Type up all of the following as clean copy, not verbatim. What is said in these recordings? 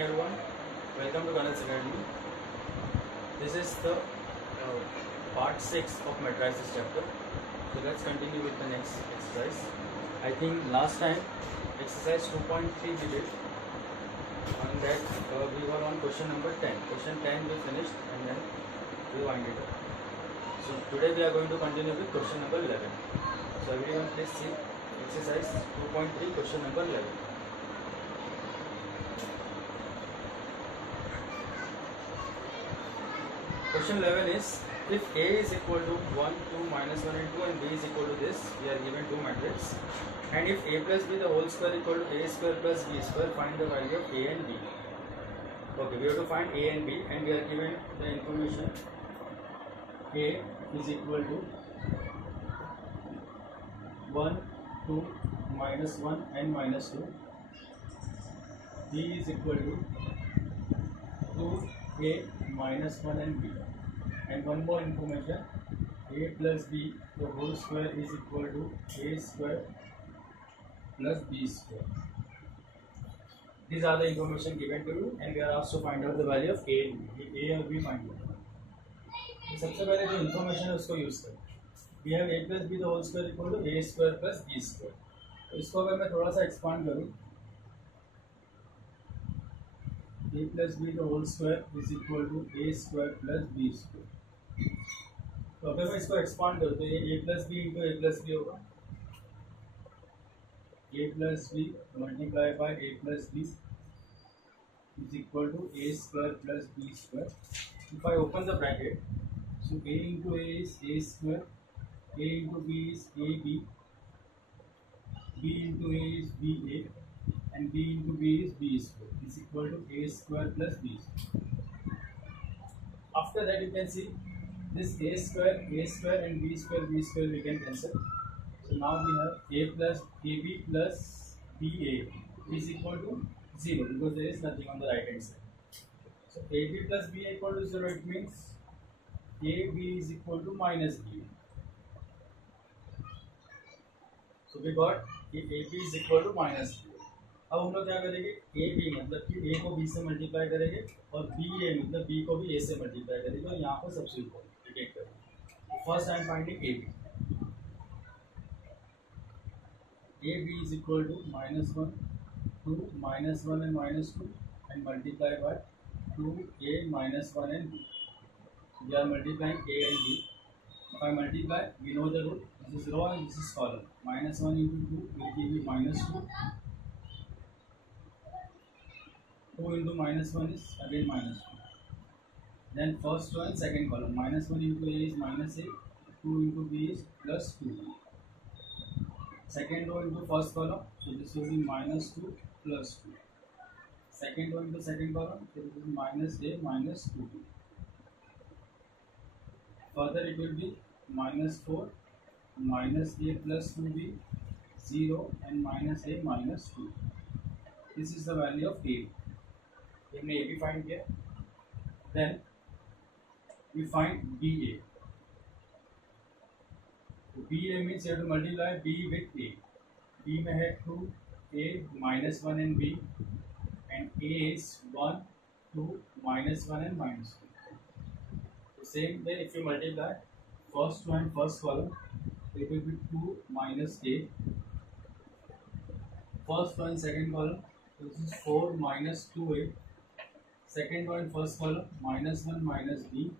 morning everyone. Welcome to Ganat's Academy. This is the part 6 of matrices chapter. So let's continue with the next exercise. I think last time exercise 2.3 we did. On that we were on question number 10. Question 10 we finished and then we wind it up. So today we are going to continue with question number 11. So everyone please see exercise 2.3 question number 11. Question 11 is, if A is equal to 1, 2, minus 1 and 2 and B is equal to this, we are given two matrices. And if A plus B the whole square equal to A square plus B square, find the value of A and B. Okay, we have to find A and B and we are given the information A is equal to 1, 2, minus 1 and minus 2. B is equal to 2A minus 1 and B. And one more information, A plus B the whole square is equal to A square plus B square. These are the information given to you and we are asked to find out the value of A and B. A और B find out. सबसे पहले जो information है उसको use करें. We have A plus B the whole square equal to A square plus B square. तो इसको अगर मैं थोड़ा सा expand करूँ, A plus B the whole square is equal to A square plus B square. तो अगर मैं इसको expand करूँ तो ये A plus B into A plus B होगा. A plus B multiplied by A plus B is equal to A square plus B square. If I open the bracket, so A into A is A square, A into B is AB, B into A is BA, and B into B is B square is equal to A square plus B square. After that you can see this A square and B square we can cancel. So now we have A plus AB plus BA is equal to 0 because there is nothing on the right hand side. So AB plus BA equal to 0, it means AB is equal to minus BA. So we got AB is equal to minus BA. अब हम लोग क्या करेंगे, A B मतलब कि ए को बी से मल्टीप्लाई करेंगे और बी ए मतलब बी को भी ए से मल्टीप्लाई करेंगे और यहाँ पर सब्स्टिट्यूट करेंगे. First I am finding A B is equal to minus 1 2 minus 1 and minus 2 and multiply by 2a minus 1 and b. So we are multiplying a and b. If I multiply, we know the rule. This is row and this is column. Minus 1 into 2 will give me minus 2. 2 into minus 1 is again minus 2. Then first row and second column. Minus 1 into a is minus a. 2 into b is plus 2. Second row into first column. So this will be minus 2 plus 2. Second row into second column. So this is minus a minus 2b. Further it will be minus 4 minus a plus 2b 0 and minus a minus 2. This is the value of a. हमने a भी find किया. Then we find ba. BA means you have to multiply B with A. B में है 2A minus 1 and B and A is 1, 2, minus 1 and minus 2. The same way if you multiply first row and first column, it will be 2 minus A. First row and second column, this is 4 minus 2A. Second row and first column, minus 1 minus B.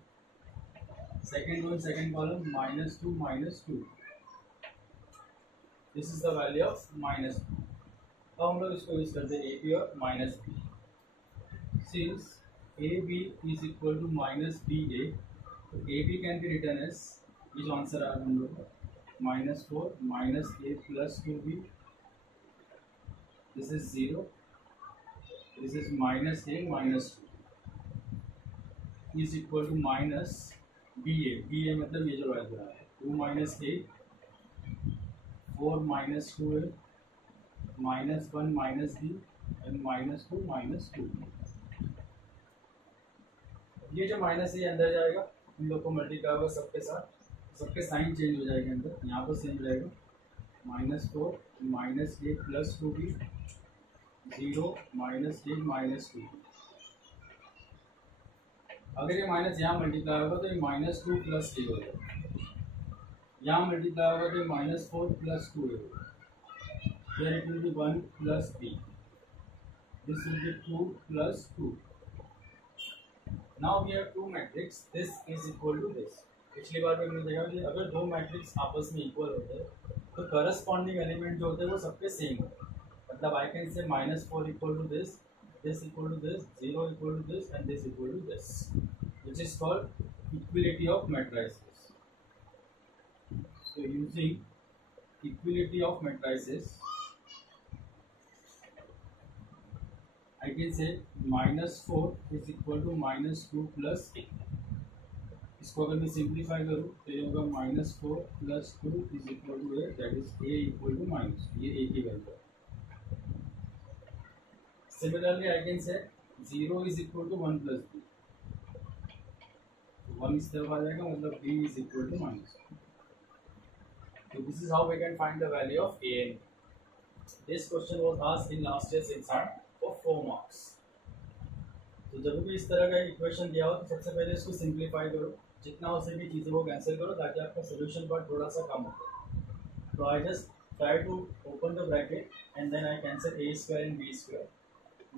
Second row and second column, minus 2 minus 2. This is the value of minus 2. अब हम लोग इसको यूज करते हैं AB और minus B. Since AB is equal to minus BA, so AB can be written as, which answer are हम लोग, minus 4 minus A plus 2B. This is 0. This is minus A minus 2 is equal to minus BA. BA मतलब ये जो वैल्यू है 2 minus A, 4 minus 2A, minus 1 minus B and minus 2 minus 2. ये जो माइनस ये अंदर जाएगा, इन लोग को मल्टीप्लाई होगा सबके साथ, सबके साइन चेंज हो जाएंगे अंदर. यहाँ पर चेंज हो जाएगा minus 4 minus A plus 2B 0 minus A minus 2. अगर ये माइनस यहाँ मल्टीप्लाई होगा तो ये -2 प्लस ए होगा, यहाँ मल्टीप्लाई होगा तो ये -4 प्लस 2 ए होगा, then it will be 1 plus b, this will be 2 plus 2. Now we have two matrix, this is equal to this. पिछली बार में हमने देखा कि अगर दो मैट्रिक्स आपस में इक्वल होते हैं तो करस्पॉन्डिंग एलिमेंट जो होते हैं वो सबके सेम होते हैं, मतलब आई can say -4 equal to this, this equal to this, 0 equal to this, and this equal to this, which is called equality of matrices. So using equality of matrices, I can say -4 is equal to -2 plus a. इसको अगर मैं सिंप्लीफाई करूँ तो ये होगा -4 plus 2 is equal to A, that is A equal to minus, ये A की वैल्यू है। Similarly I can say 0 is equal to 1 plus B, 1 इस तरफ आ जाएगा, मतलब b is equal to minus. तो this is how we can find the value of a and b। This question was asked in last year's exam for 4 marks. तो जब भी इस तरह का इक्वेशन दिया हो तो सबसे पहले इसको सिंप्लीफाई करो, जितना हो सके चीज़ों को कैंसिल करो ताकि आपका सोल्यूशन पार्ट थोड़ा सा कम हो। तो I just try to open the bracket and then I cancel a square and b square.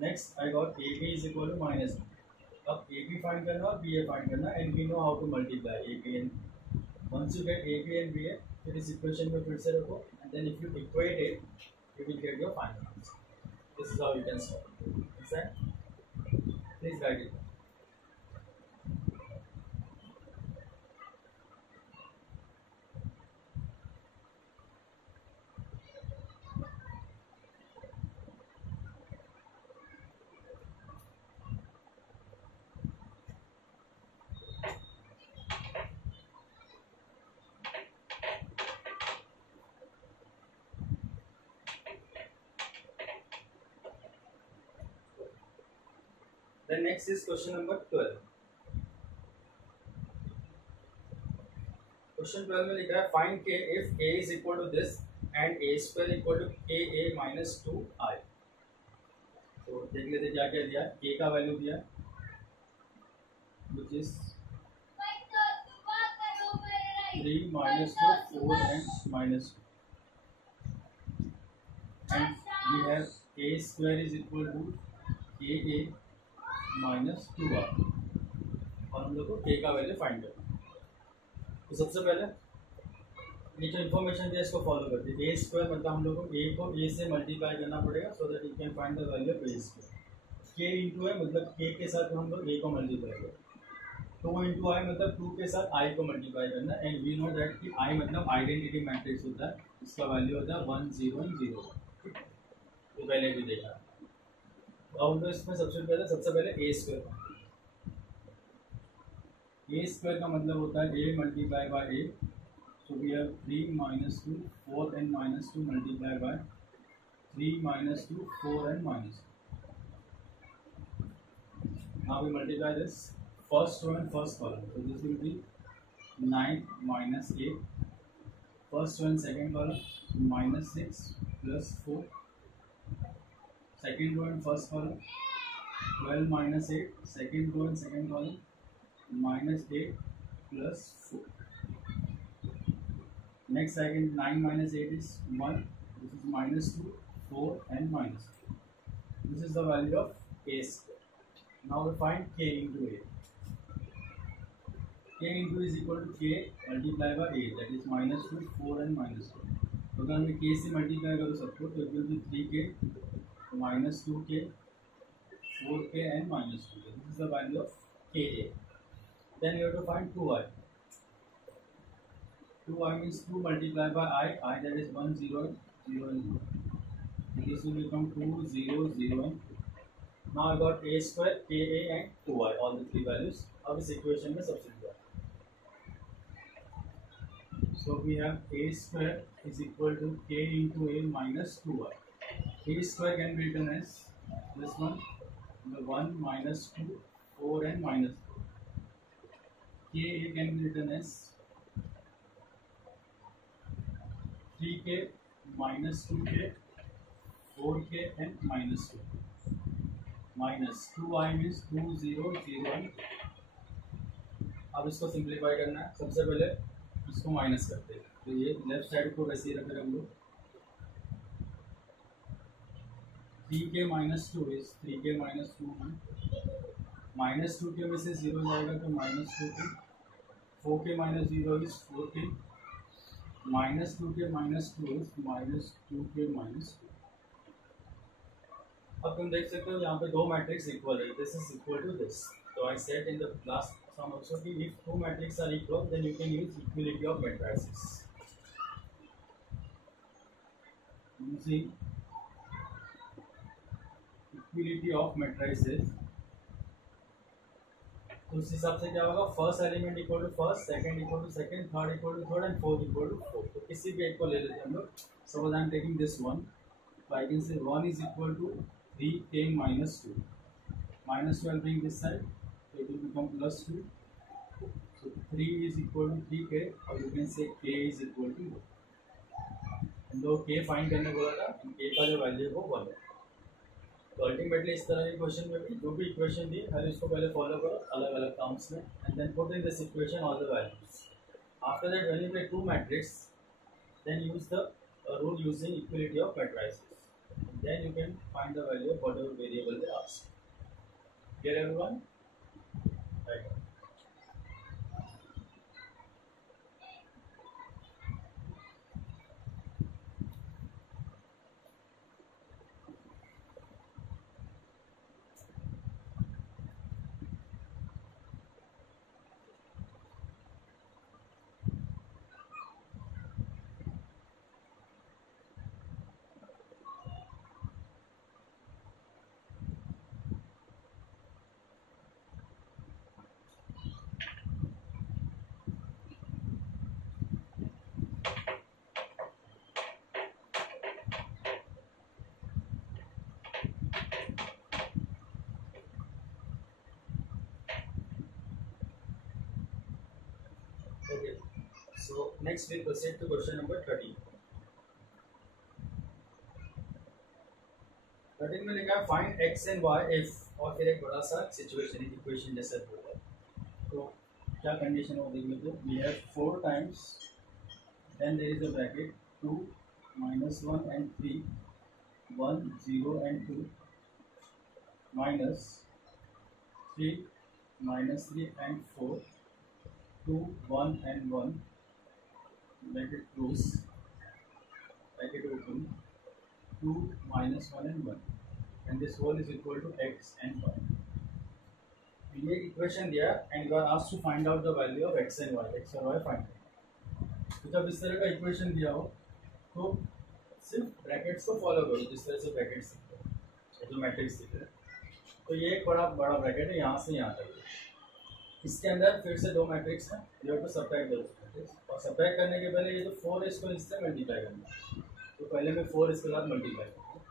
Next I got ab is equal to minus b। अब ab फाइंड करना और ba फाइंड करना, and we know how to multiply ab and once you get ab and ba, फिर इस equation में फिर से रखो and then if you equate it you will get your final answer. This is how you can solve. Please guide it. Then next is question number 12. Question 12 में लिखा है find k if a is equal to this and a square equal to ka minus 2i। तो देख लेते क्या क्या दिया। k का वैल्यू दिया which is 3 minus 2 4 and minus 2, and we have a square is equal to ka minus 2r, और हम लोग को k का वैल्यू फाइंड करना। तो सबसे पहले ये जो इन्फॉर्मेशन है इसको फॉलो करते हैं। ए स्क्वायर मतलब हम लोग को a को a से मल्टीप्लाई करना पड़ेगा so that you can find the value of a square. k into है मतलब k के साथ हम लोग a को मल्टीप्लाई करें। 2 इंटू आई मतलब 2 के साथ i को मल्टीप्लाई करना, एंड वी नो दैट कि i मतलब आइडेंटिटी मैट्रिक्स होता है, इसका वैल्यू होता है 1 0 0। तो पहले भी देखा। अब तो इसमें सबसे पहले ए स्क्वायर का मतलब होता है a multiply by a। So we have 3 minus 2 4 and minus 2 multiply by 3 minus 2 4 and minus 2। Now we multiply this first row and first column, so this will be 9 minus 8, first row and second column minus 6 plus 4, second row and first column 12 minus 8, second row and second column minus 8 plus 4. Next second 9 minus 8 is 1, this is minus 2 4 and minus 2. This is the value of a square. Now we find k into a. K into is equal to k multiplied by a, that is minus 2 4 and minus 2. तो अगर मैं k से मल्टीप्लाई करूँ सबको तो it will be 3k minus 2k 4k and minus 2k. This is the value of ka. Then you have to find 2i. 2i means 2 multiplied by I that is 1 0 0 and 0. And this will become 2 0 0 and 2. Now I got a square, ka and 2i, all the three values. अब इस equation में substitute. So we have a square is equal to k into a minus 2i. A square can be written as this one, the 1 minus 2 4 and minus 2. Ka can be written as 3k minus 2k 4k and minus 2. Minus 2i means 2 0 0 and 2. अब इसको सिंप्लीफाई करना है। सबसे पहले इसको माइनस करते हैं, तो ये लेफ्ट साइड को वैसे ही रख रहे हम लोग। 3k minus two is 3k minus two है, माइनस 2k में से 0 जाएगा तो minus 2k, 4k minus 0 is 4k, minus 2k minus 2 is minus 2k minus 2। अब तुम देख सकते हो यहाँ पे दो मैट्रिक्स इक्वल है, this is equal to this. तो I said in the last sum also कि if two matrix are equal then you can use equality of matrices. Using equality of matrices, तो उस हिसाब से क्या होगा, first element equal to first, second equal to second, third equal to third and fourth equal to fourth. तो किसी भी एक को ले लेते हैं हम लोग। Suppose I am taking this one, so I can say 1 is equal to 3k minus 2. Minus 2 I'll bring this side, so it will become plus 2. So 3 is equal to 3k, or you can say k is equal to 2. हम लोग k find करने बोला था, k का जो वैल्यू है वो 1 है। तो अल्टीमेटली इस तरह के क्वेश्चन में भी जो भी इक्वेशन दी है इसको पहले फॉलो करो अलग अलग टर्म्स में, and then put in this equation all the values. After that when you get two matrix then use the rule using equality of matrices. Then you can find the value of whatever variable they ask. Clear everyone? Right. Okay. So next we proceed to question number 13. 13 में लिखा है find x and y if, और फिर एक बड़ा सा situation equation जैसा बोला है। तो क्या कंडीशन हो देंगे, तो we have 4 times, then there is a bracket 2 minus 1 and 3, 1 0 and 2, minus 3 minus 3 and 4, 2 1 and 1, bracket close, bracket open, 2 minus 1 and 1, and this whole is equal to x and y. ये इक्वेशन दिया and you are asked to find out the value of x and y, x और y find करना। तो जब इस तरह का इक्वेशन दिया हो तो सिर्फ ब्रैकेट्स को फॉलो करो, जिस तरह से ब्रैकेट्स दिख रहे हैं, जो मैट्रिक्स दिख रहे हैं। तो ये एक बड़ा ब्रैकेट है यहाँ से यहाँ तक, इसके अंदर फिर से दो मैट्रिक्स हैं, you have to subtract those matrix, और सबट्रैक्ट करने के पहले ये जो 4 है इसको इससे मल्टीप्लाई करना। तो पहले मैं 4 इसके साथ मल्टीप्लाई करता हूँ,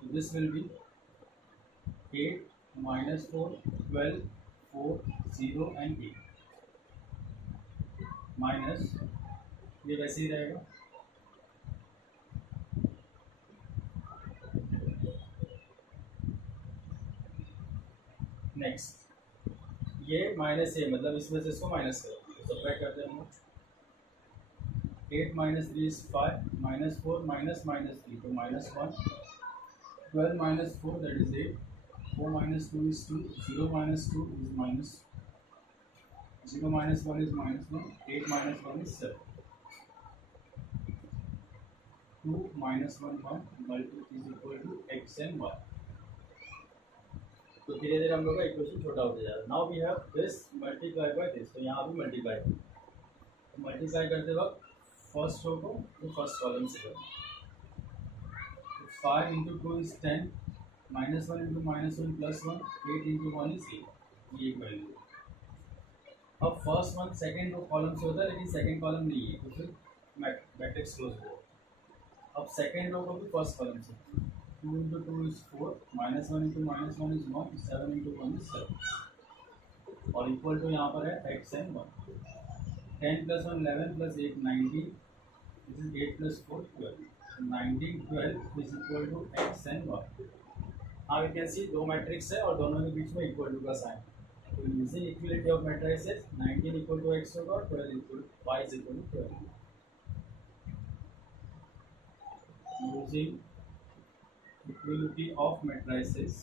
तो दिस विल बी 8 minus 4 12 4 0 and 8 माइनस ये वैसे ही रहेगा, नेक्स्ट ये माइनस ए, मतलब इसमें से इसको माइनस करो, तो सबट्रैक्ट करते हैं हम लोग। 8 minus 3 is 5, minus 4 minus minus 3, तो minus 1, 12 minus 4 that is 8, 4 minus 2 is 2, 0 minus 2 is minus, 0 minus 1 is minus 1, 8 minus 1 is 7, 2 minus 1 1 is equal to x and y। तो धीरे धीरे हम लोग का इक्वेशन छोटा होता जा रहा है। Now we have this multiply by this, तो यहाँ भी मल्टीप्लाई करते वक्त फर्स्ट रो को तो फर्स्ट कॉलम से करो। 5 into 2 is 10, minus 1 into minus 1 plus 1, 8 into 1 is 8, ये एक वैल्यू। अब first one second row column से होता है, लेकिन सेकेंड कॉलम नहीं है, तो फिर मैट्रिक्स क्लोज हो। अब सेकेंड रो को भी फर्स्ट कॉलम से, 2 इंटू 2 इज 4, माइनस 1 इंटू माइनस 1 इज 1, 7 इंटू 1 इज 7, और इक्वल टू यहाँ पर है x and 1। 10 plus 1 11 plus 8 19, this is 8 plus 4 12, 19 12 is equal to x and y। Now you can see दो मैट्रिक्स है और दोनों के बीच में इक्वल टू का साइन, तो using equality of matrices 19 equal to x होगा और 12 equal y is equal to 12 using equality of matrices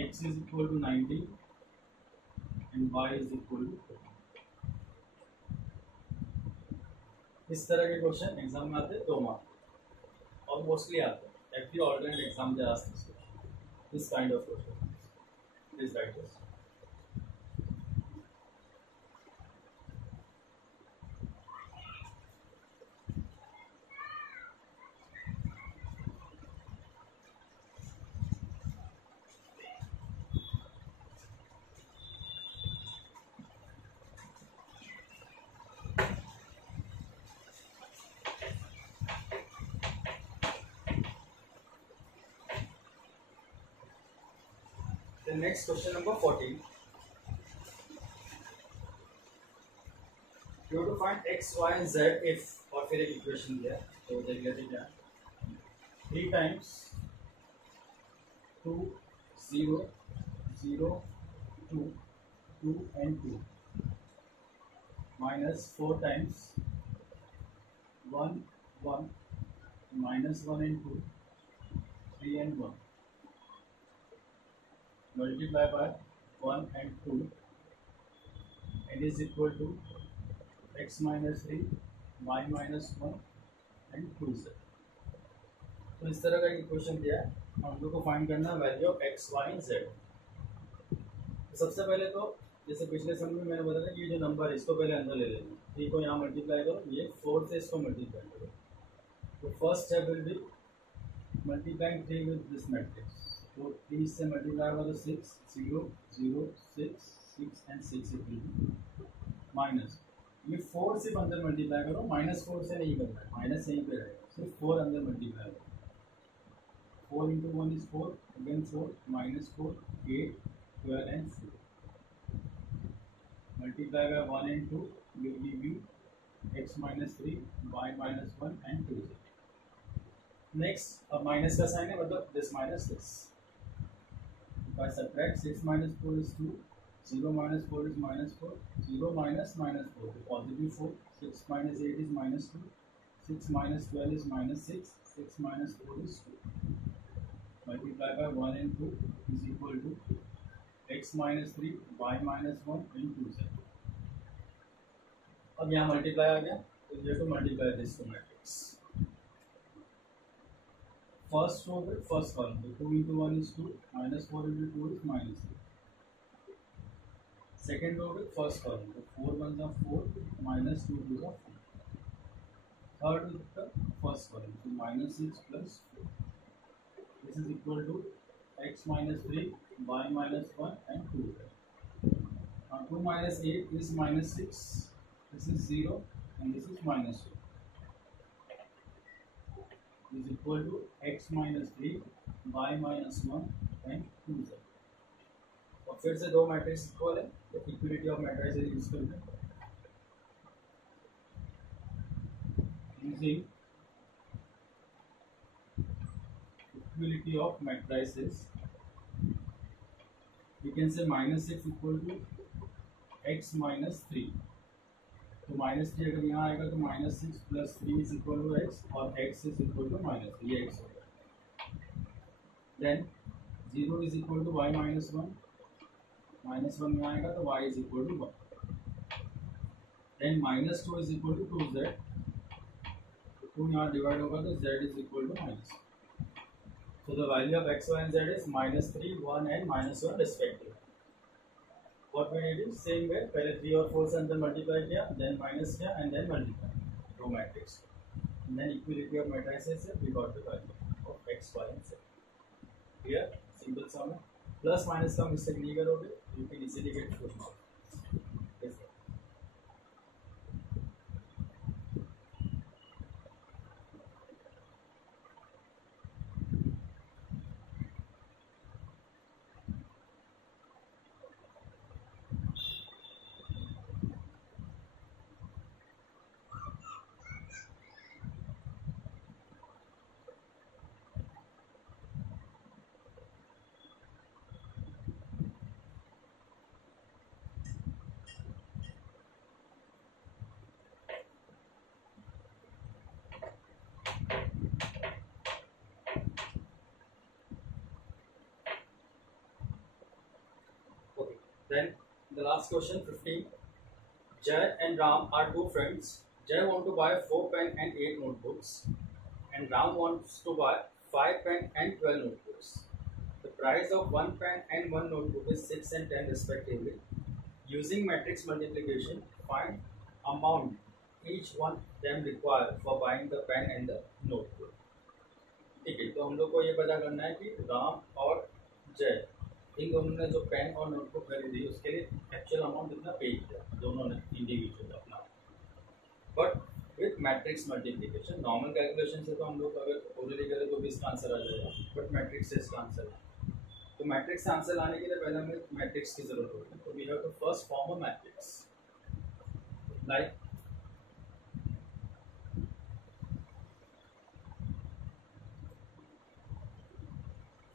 x is equal to 90 and y is equal to 12. इस तरह के क्वेश्चन एग्जाम में आते हैं 2 मार्क और मोस्टली आते हैं every ordinate exam they ask this kind of question please right this. The next question number 14. You have to find x, y and z if और फिर एक इक्वेशन दिया तो देख लेते क्या 3 times 2 0 0 2 2 and 2 minus 4 times 1 1 minus 1 and 2 3 and 1 multiply by 1 and 2 and is equal to x minus 3 y minus 1 and 2z. तो इस तरह का इक्वेशन दिया है हम लोग को फाइंड करना है value of x y and z. सबसे पहले तो जैसे पिछले समय में मैंने बताया कि ये जो नंबर है इसको पहले अंदर ले लेना. 3 को यहाँ मल्टीप्लाई करो ये 4 से इसको मल्टीप्लाई करो. तो first step will be multiplying 3 with this matrix. तो 3 से मल्टीप्लाई होगा तो 6 0 0 6 6 एंड 6 इट विल बी माइनस ये 4 सिर्फ अंदर मल्टीप्लाई करो माइनस 4 से नहीं करना है माइनस यहीं पे रहेगा सिर्फ 4 अंदर मल्टीप्लाई करो. 4 into 1 is 4 again 4 minus 4 8 12 and 4 multiply by 1 and 2 will give you x minus 3 y minus 1 and 2. Next अब माइनस का साइन है मतलब this minus this. If I subtract 6 minus 4 is 2 0 minus 4 is minus 4 0 minus minus 4 positive 4 6 minus 8 is minus 2 6 minus 12 is minus 6 6 minus 4 is 2 multiply by 1 and 2 is equal to x minus 3 y minus 1 and 2z. अब यहाँ मल्टीप्लाई आ गया तो ये to multiply this two matrix. First row पे first column पे 2 into 1 is 2 minus 4 into 2 is minus 3. Second row पे first column पे 4 1s are 4 minus 2 2s are 4. Third row पे फर्स्ट कॉलम तो minus 6 plus 4. This is equal to x minus 3 y minus 1 and 2. Now 2 minus 8 is minus 6. This is 0 and this is minus 2. This is equal to x minus 3 y minus 1 and 2z. और फिर से दो matrix equal है तो equality of matrices use करते हैं. Using equality of matrices we can say minus 6 equal to x minus 3. तो माइनस 3 अगर यहाँ आएगा तो minus 6 plus 3 is equal to x और x is equal to minus ये x होगा. Then 0 is equal to y minus 1 minus 1 यहाँ आएगा तो y is equal to 1. Then minus 2 is equal to 2z 2 यहाँ डिवाइड होगा तो z is equal to minus. So the value of x, y and z is minus 3, 1 and minus 1 respectively. What we did is same way, पहले 3 और 4 से अंदर multiply किया, then minus किया and then multiply. Row matrix. And then equality of matrices से we got the value of x, y and z. Clear? Simple sum है. Plus minus का mistake नहीं करोगे, you can easily get full mark. Yes, sir. Then the last question 15. Jay and Ram are two friends. Jay want to buy 4 pen and 8 notebooks, and Ram wants to buy 5 pen and 12 notebooks. The price of one pen and one notebook is 6 and 10 respectively. Using matrix multiplication, find amount each one them require for buying the pen and the notebook. ठीक है, तो हम लोग को ये पता करना है कि राम और जय इन दोनों ने जो पेन और नोटबुक खरीदी उसके लिए एक्चुअल अमाउंट कितना पे किया दोनों ने इंडिविजुअल अपना, but with matrix multiplication. Normal calculation से तो हम लोग अगर ओरली करें तो भी इसका आंसर आ जाएगा, बट मैट्रिक्स से इसका आंसर है। तो मैट्रिक्स से आंसर लाने के लिए पहले हमें मैट्रिक्स की जरूरत होगी, तो we have to first form a matrix like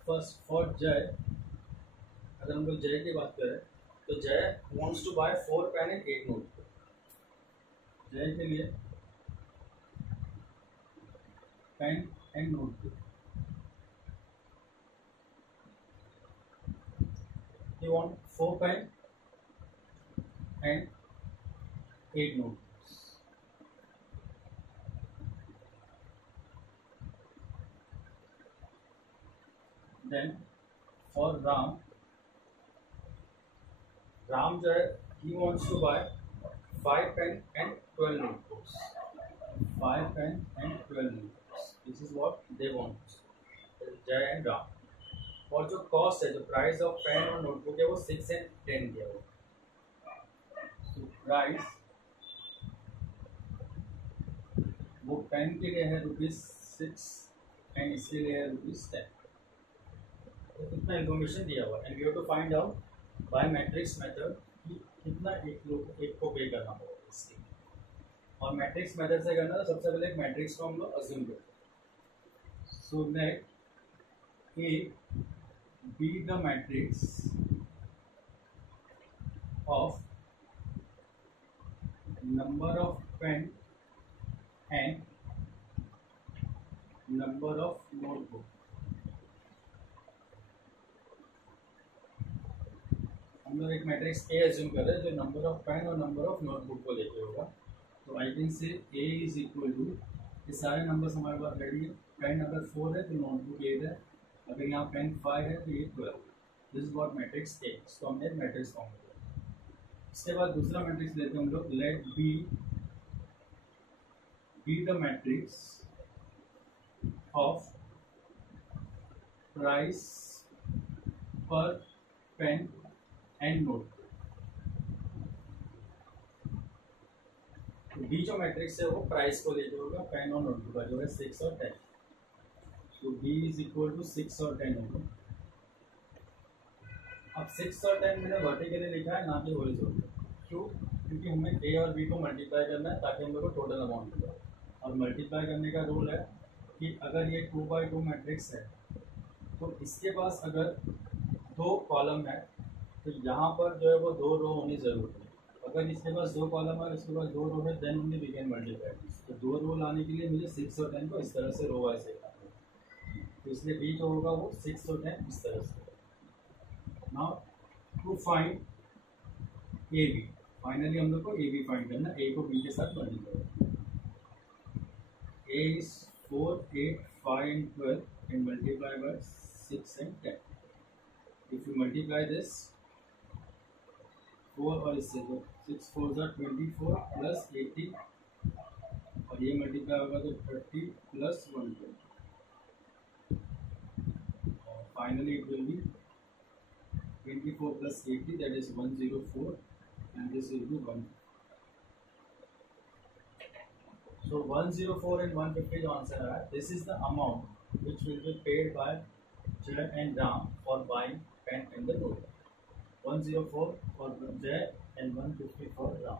first for Jay. अगर हम लोग जय की बात करें तो Jay wants to buy 4 pen and 8 notebook. Jay के लिए pen and notebook, he want 4 pen and 8 notebooks. Then for Ram जो है he wants to buy 5 pen and 12 notebooks. 5 pen and 12 notebooks. This is what they want. Jay and Ram. और जो कॉस्ट है, जो price of pen और नोटबुक है वो 6 एंड 10 दिया हुआ। तो प्राइस वो पेन के लिए है ₹6 एंड इसके लिए है ₹10। तो इतना इन्फॉर्मेशन दिया हुआ and we have to find out by matrix method कि कितना एक को पे करना होगा इसके। और मैट्रिक्स मेथड से करना तो सबसे पहले एक मैट्रिक्स को हम लोग अज्यूम करते हैं। So let A be the matrix of number of pen and number of notebook। हम लोग एक मैट्रिक्स ए एज्यूम कर रहे हैं जो नंबर ऑफ पेन और नंबर ऑफ नोटबुक को लेके होगा। तो आई कैन से ए इज इक्वल टू, ये सारे नंबर्स हमारे पास रेडी है। पेन अगर 4 है तो नोटबुक 8 है, अगर यहाँ पेन 5 है तो ये 12। This is what matrix A. इसको हमने मैट्रिक्स फॉर्म किया। इसके बाद दूसरा मैट्रिक्स लेते हैं हम लोग, let B the matrix of price per pen and note. तो बी जो मैट्रिक्स है वो प्राइस को लेके होगा, पेन और नोटबुक का जो है 6 और 10। तो b इज इक्वल टू 6 और 10 होगा। अब 6 और 10 मैंने वर्टिकली लिखा है, ना कि हॉरिजॉन्टल। क्यों? क्योंकि हमें a और b को मल्टीप्लाई करना है ताकि हम लोग को टोटल अमाउंट मिले। और मल्टीप्लाई करने का रूल है कि अगर ये 2x2 मैट्रिक्स है तो इसके पास अगर 2 कॉलम है तो यहाँ पर जो है वो 2 रो होनी जरूरी है। अगर इसके पास 2 कॉलम है, इसके पास 2 रो है, then only we can multiply. तो 2 रो लाने के लिए मुझे 6 और 10 को इस तरह से रो वाइज लिखना है। तो इसलिए बी जो होगा वो 6 और 10 इस तरह से। Now to find A B, finally हम लोग को ए बी फाइंड करना, ए को बी के साथ मल्टीप्लाई। ए इज 4, 8, 5 and 12 and multiply by 6 and 10. If you multiply this 4 और इससे तो 6 4 are 24 प्लस 18 और ये मल्टीप्लाई होगा तो 30 प्लस 120। Finally it will be 24 plus 80, that is 104, and this will be 1. So 104 and 150 जो आंसर है, this is the amount which will be paid by Jay and Ram for buying pen and the notebook. 104 for Jay and 150 for Ram.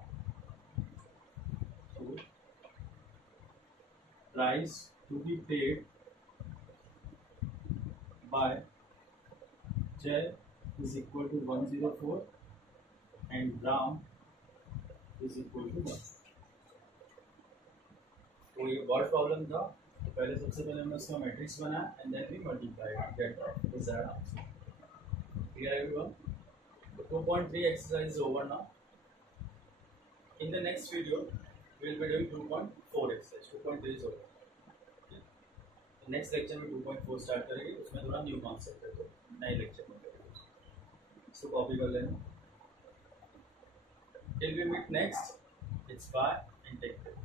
So price to be paid by Jay is equal to 104 and Ram is equal to 1. तो ये word problem था। तो पहले सबसे पहले हमने उसका matrix बनाया and then we multiply get the desired answer. Clear everyone? 2.3 exercise is over now. In the next video, we will be doing 2.4 exercise. 2.3 is over. नेक्स्ट लेक्चर में 2.4 स्टार्ट करेंगे, उसमें थोड़ा न्यू कॉन्सेप्ट है तो नए लेक्चर में करेंगे, इसको कॉपी कर लेना. Till we meet next, it's bye and take care.